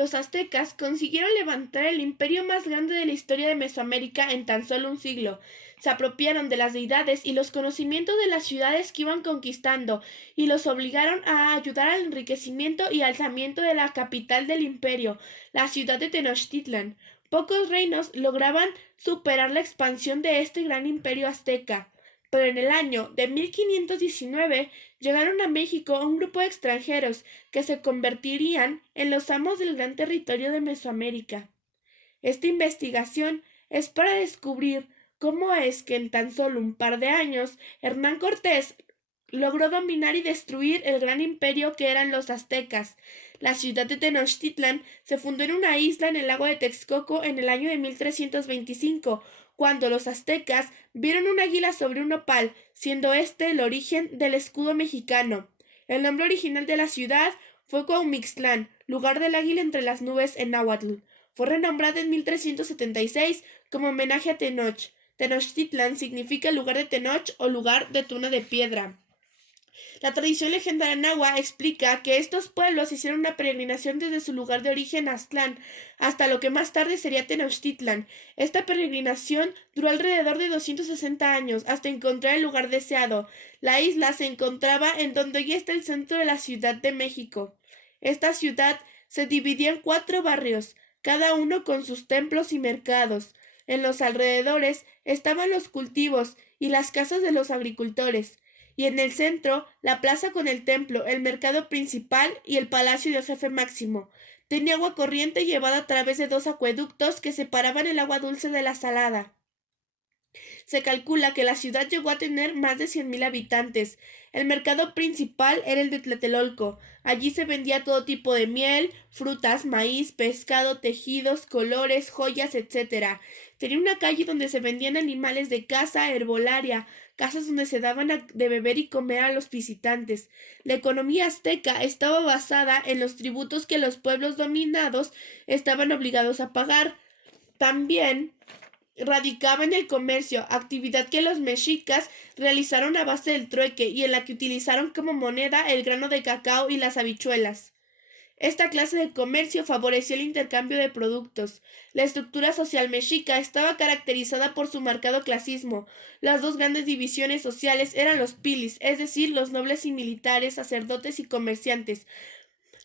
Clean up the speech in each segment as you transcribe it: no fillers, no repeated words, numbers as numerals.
Los aztecas consiguieron levantar el imperio más grande de la historia de Mesoamérica en tan solo un siglo. Se apropiaron de las deidades y los conocimientos de las ciudades que iban conquistando y los obligaron a ayudar al enriquecimiento y alzamiento de la capital del imperio, la ciudad de Tenochtitlan. Pocos reinos lograban superar la expansión de este gran imperio azteca. Pero en el año de 1519 llegaron a México un grupo de extranjeros que se convertirían en los amos del gran territorio de Mesoamérica. Esta investigación es para descubrir cómo es que en tan solo un par de años Hernán Cortés logró dominar y destruir el gran imperio que eran los aztecas. La ciudad de Tenochtitlan se fundó en una isla en el lago de Texcoco en el año de 1325, cuando los aztecas vieron un águila sobre un nopal, siendo este el origen del escudo mexicano. El nombre original de la ciudad fue Cuaumixtlán, lugar del águila entre las nubes en náhuatl. Fue renombrada en 1376 como homenaje a Tenoch. Tenochtitlan significa lugar de Tenoch o lugar de tuna de piedra. La tradición legendaria nahua explica que estos pueblos hicieron una peregrinación desde su lugar de origen Aztlán hasta lo que más tarde sería Tenochtitlan. Esta peregrinación duró alrededor de 260 años hasta encontrar el lugar deseado. La isla se encontraba en donde hoy está el centro de la Ciudad de México. Esta ciudad se dividía en 4 barrios, cada uno con sus templos y mercados. En los alrededores estaban los cultivos y las casas de los agricultores, y en el centro la plaza con el templo, el mercado principal y el palacio del jefe máximo. Tenía agua corriente llevada a través de 2 acueductos que separaban el agua dulce de la salada. Se calcula que la ciudad llegó a tener más de 100,000 habitantes. El mercado principal era el de Tlatelolco. Allí se vendía todo tipo de miel, frutas, maíz, pescado, tejidos, colores, joyas, etc. Tenía una calle donde se vendían animales de caza, herbolaria, casas donde se daban de beber y comer a los visitantes. La economía azteca estaba basada en los tributos que los pueblos dominados estaban obligados a pagar. También radicaba en el comercio, actividad que los mexicas realizaron a base del trueque y en la que utilizaron como moneda el grano de cacao y las habichuelas. Esta clase de comercio favoreció el intercambio de productos. La estructura social mexica estaba caracterizada por su marcado clasismo. Las dos grandes divisiones sociales eran los pilis, es decir, los nobles y militares, sacerdotes y comerciantes.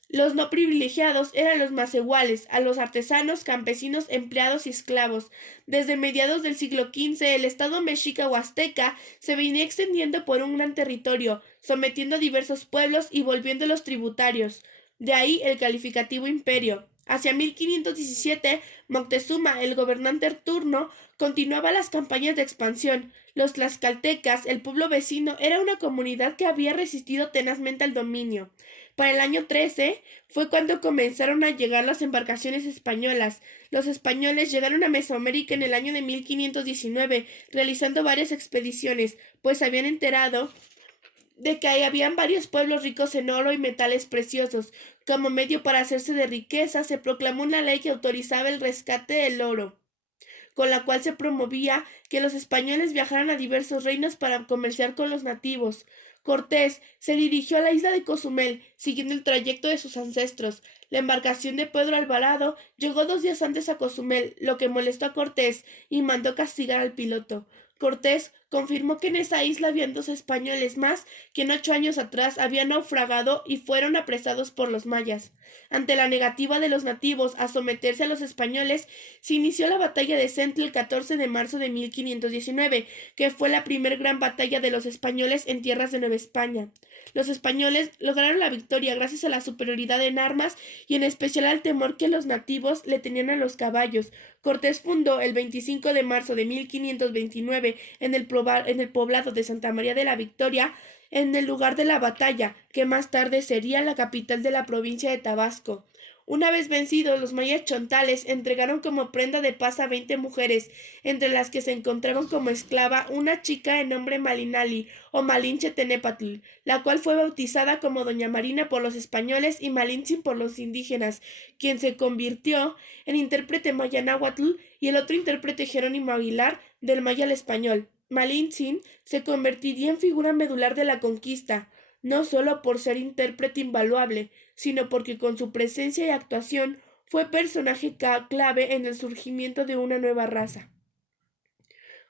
Los no privilegiados eran los más iguales, a los artesanos, campesinos, empleados y esclavos. Desde mediados del siglo XV, el estado mexica o azteca se venía extendiendo por un gran territorio, sometiendo a diversos pueblos y volviéndolos tributarios. De ahí el calificativo imperio. Hacia 1517, Moctezuma, el gobernante en turno, continuaba las campañas de expansión. Los tlaxcaltecas, el pueblo vecino, era una comunidad que había resistido tenazmente al dominio. Para el año 13 fue cuando comenzaron a llegar las embarcaciones españolas. Los españoles llegaron a Mesoamérica en el año de 1519, realizando varias expediciones, pues se habían enterado de que ahí habían varios pueblos ricos en oro y metales preciosos. Como medio para hacerse de riqueza, se proclamó una ley que autorizaba el rescate del oro, con la cual se promovía que los españoles viajaran a diversos reinos para comerciar con los nativos. Cortés se dirigió a la isla de Cozumel, siguiendo el trayecto de sus ancestros. La embarcación de Pedro Alvarado llegó 2 días antes a Cozumel, lo que molestó a Cortés y mandó castigar al piloto. Cortés confirmó que en esa isla habían 2 españoles más que en 8 años atrás habían naufragado y fueron apresados por los mayas. Ante la negativa de los nativos a someterse a los españoles, se inició la batalla de Centla el 14 de marzo de 1519, que fue la primer gran batalla de los españoles en tierras de Nueva España. Los españoles lograron la victoria gracias a la superioridad en armas y en especial al temor que los nativos le tenían a los caballos. Cortés fundó el 25 de marzo de 1529 en el poblado de Santa María de la Victoria, en el lugar de la batalla, que más tarde sería la capital de la provincia de Tabasco. Una vez vencidos, los mayas chontales entregaron como prenda de paz a 20 mujeres, entre las que se encontraban como esclava una chica de nombre Malinali o Malinche Tenepatl, la cual fue bautizada como Doña Marina por los españoles y Malintzin por los indígenas, quien se convirtió en intérprete maya náhuatl y el otro intérprete Jerónimo Aguilar del maya al español. Malintzin se convertiría en figura medular de la conquista, no solo por ser intérprete invaluable, sino porque con su presencia y actuación fue personaje clave en el surgimiento de una nueva raza.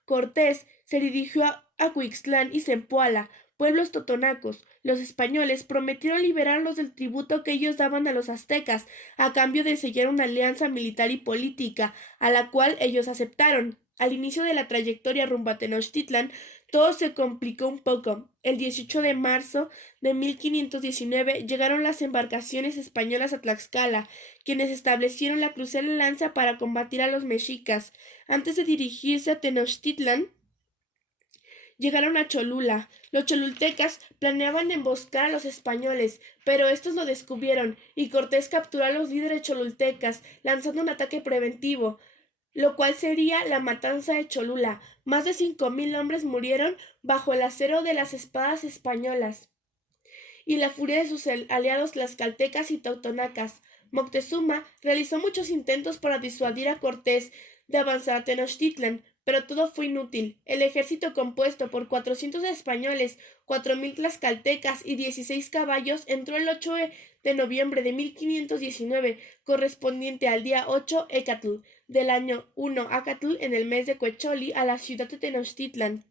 Cortés se dirigió a Acuixtlán y Zempoala, pueblos totonacos. Los españoles prometieron liberarlos del tributo que ellos daban a los aztecas, a cambio de sellar una alianza militar y política, a la cual ellos aceptaron. Al inicio de la trayectoria rumbo a Tenochtitlan, todo se complicó un poco. El 18 de marzo de 1519 llegaron las embarcaciones españolas a Tlaxcala, quienes establecieron la crucial alianza para combatir a los mexicas. Antes de dirigirse a Tenochtitlan, llegaron a Cholula. Los cholultecas planeaban emboscar a los españoles, pero estos lo descubrieron, y Cortés capturó a los líderes cholultecas, lanzando un ataque preventivo, lo cual sería la matanza de Cholula. Más de 5,000 hombres murieron bajo el acero de las espadas españolas y la furia de sus aliados tlaxcaltecas y teutonacas. Moctezuma realizó muchos intentos para disuadir a Cortés de avanzar a Tenochtitlan, pero todo fue inútil. El ejército, compuesto por 400 españoles, 4,000 tlaxcaltecas y 16 caballos, entró el 8 de noviembre de 1519, correspondiente al día 8 Ecatl del año 1 Acatl, en el mes de Cuecholi, a la ciudad de Tenochtitlan.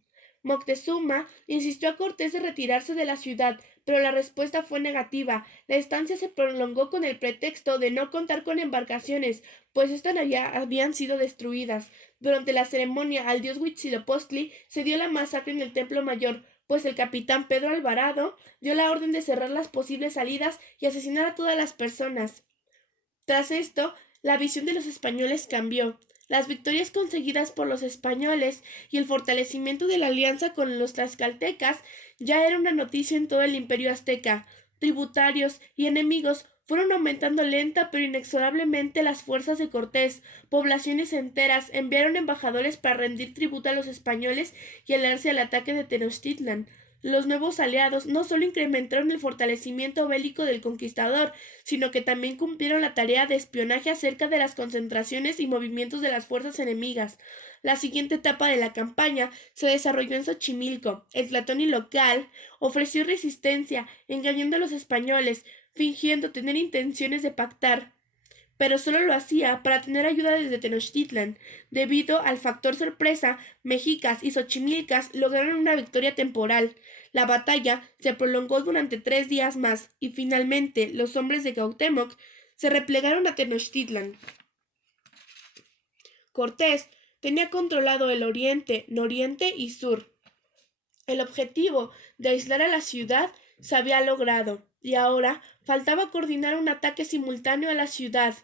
Moctezuma insistió a Cortés de retirarse de la ciudad, pero la respuesta fue negativa. La estancia se prolongó con el pretexto de no contar con embarcaciones, pues estas habían sido destruidas. Durante la ceremonia al dios Huitzilopochtli se dio la masacre en el Templo Mayor, pues el capitán Pedro Alvarado dio la orden de cerrar las posibles salidas y asesinar a todas las personas. Tras esto, la visión de los españoles cambió. Las victorias conseguidas por los españoles y el fortalecimiento de la alianza con los tlaxcaltecas ya era una noticia en todo el imperio azteca. Tributarios y enemigos fueron aumentando lenta pero inexorablemente las fuerzas de Cortés. Poblaciones enteras enviaron embajadores para rendir tributo a los españoles y aliarse al ataque de Tenochtitlan. Los nuevos aliados no solo incrementaron el fortalecimiento bélico del conquistador, sino que también cumplieron la tarea de espionaje acerca de las concentraciones y movimientos de las fuerzas enemigas. La siguiente etapa de la campaña se desarrolló en Xochimilco. El Tlatoani local ofreció resistencia, engañando a los españoles, fingiendo tener intenciones de pactar, pero solo lo hacía para tener ayuda desde Tenochtitlan. Debido al factor sorpresa, mexicas y xochimilcas lograron una victoria temporal. La batalla se prolongó durante 3 días más y finalmente los hombres de Cuauhtémoc se replegaron a Tenochtitlan. Cortés tenía controlado el oriente, noriente y sur. El objetivo de aislar a la ciudad se había logrado, y ahora faltaba coordinar un ataque simultáneo a la ciudad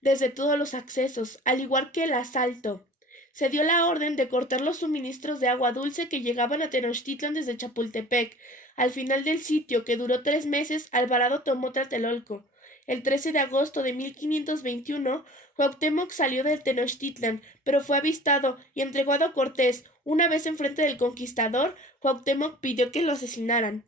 desde todos los accesos, al igual que el asalto. Se dio la orden de cortar los suministros de agua dulce que llegaban a Tenochtitlan desde Chapultepec. Al final del sitio, que duró 3 meses, Alvarado tomó Tlatelolco. El 13 de agosto de 1521, Cuauhtémoc salió de Tenochtitlan, pero fue avistado y entregado a Cortés. Una vez enfrente del conquistador, Cuauhtémoc pidió que lo asesinaran.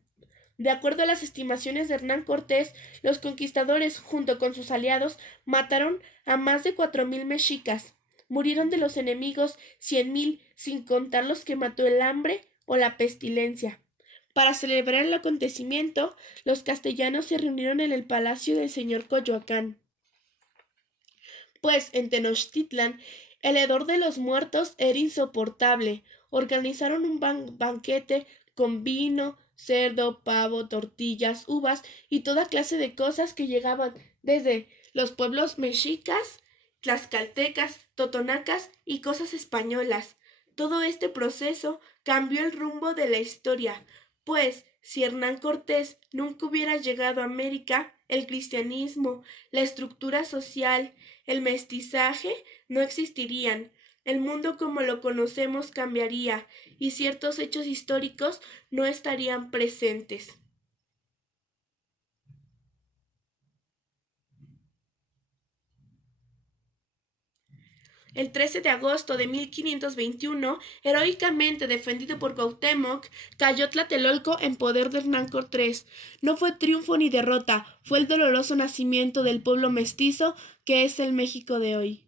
De acuerdo a las estimaciones de Hernán Cortés, los conquistadores, junto con sus aliados, mataron a más de 4,000 mexicas. Murieron de los enemigos 100,000, sin contar los que mató el hambre o la pestilencia. Para celebrar el acontecimiento, los castellanos se reunieron en el palacio del señor Coyoacán. Pues en Tenochtitlan, el hedor de los muertos era insoportable. Organizaron un banquete con vino, cerdo, pavo, tortillas, uvas y toda clase de cosas que llegaban desde los pueblos mexicas, tlaxcaltecas, totonacas y cosas españolas. Todo este proceso cambió el rumbo de la historia, pues si Hernán Cortés nunca hubiera llegado a América, el cristianismo, la estructura social, el mestizaje no existirían. El mundo como lo conocemos cambiaría y ciertos hechos históricos no estarían presentes. El 13 de agosto de 1521, heroicamente defendido por Cuauhtémoc, cayó Tlatelolco en poder de Hernán Cortés. No fue triunfo ni derrota, fue el doloroso nacimiento del pueblo mestizo que es el México de hoy.